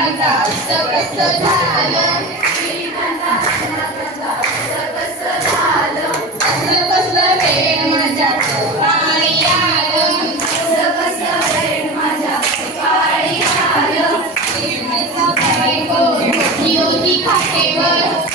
असं कसं झालं असं कसलं वेळ माझ्या कपाळी आलं असं कसलं वेळ माझ्या कपाळी आलं बायको मोठी होती खाटेवर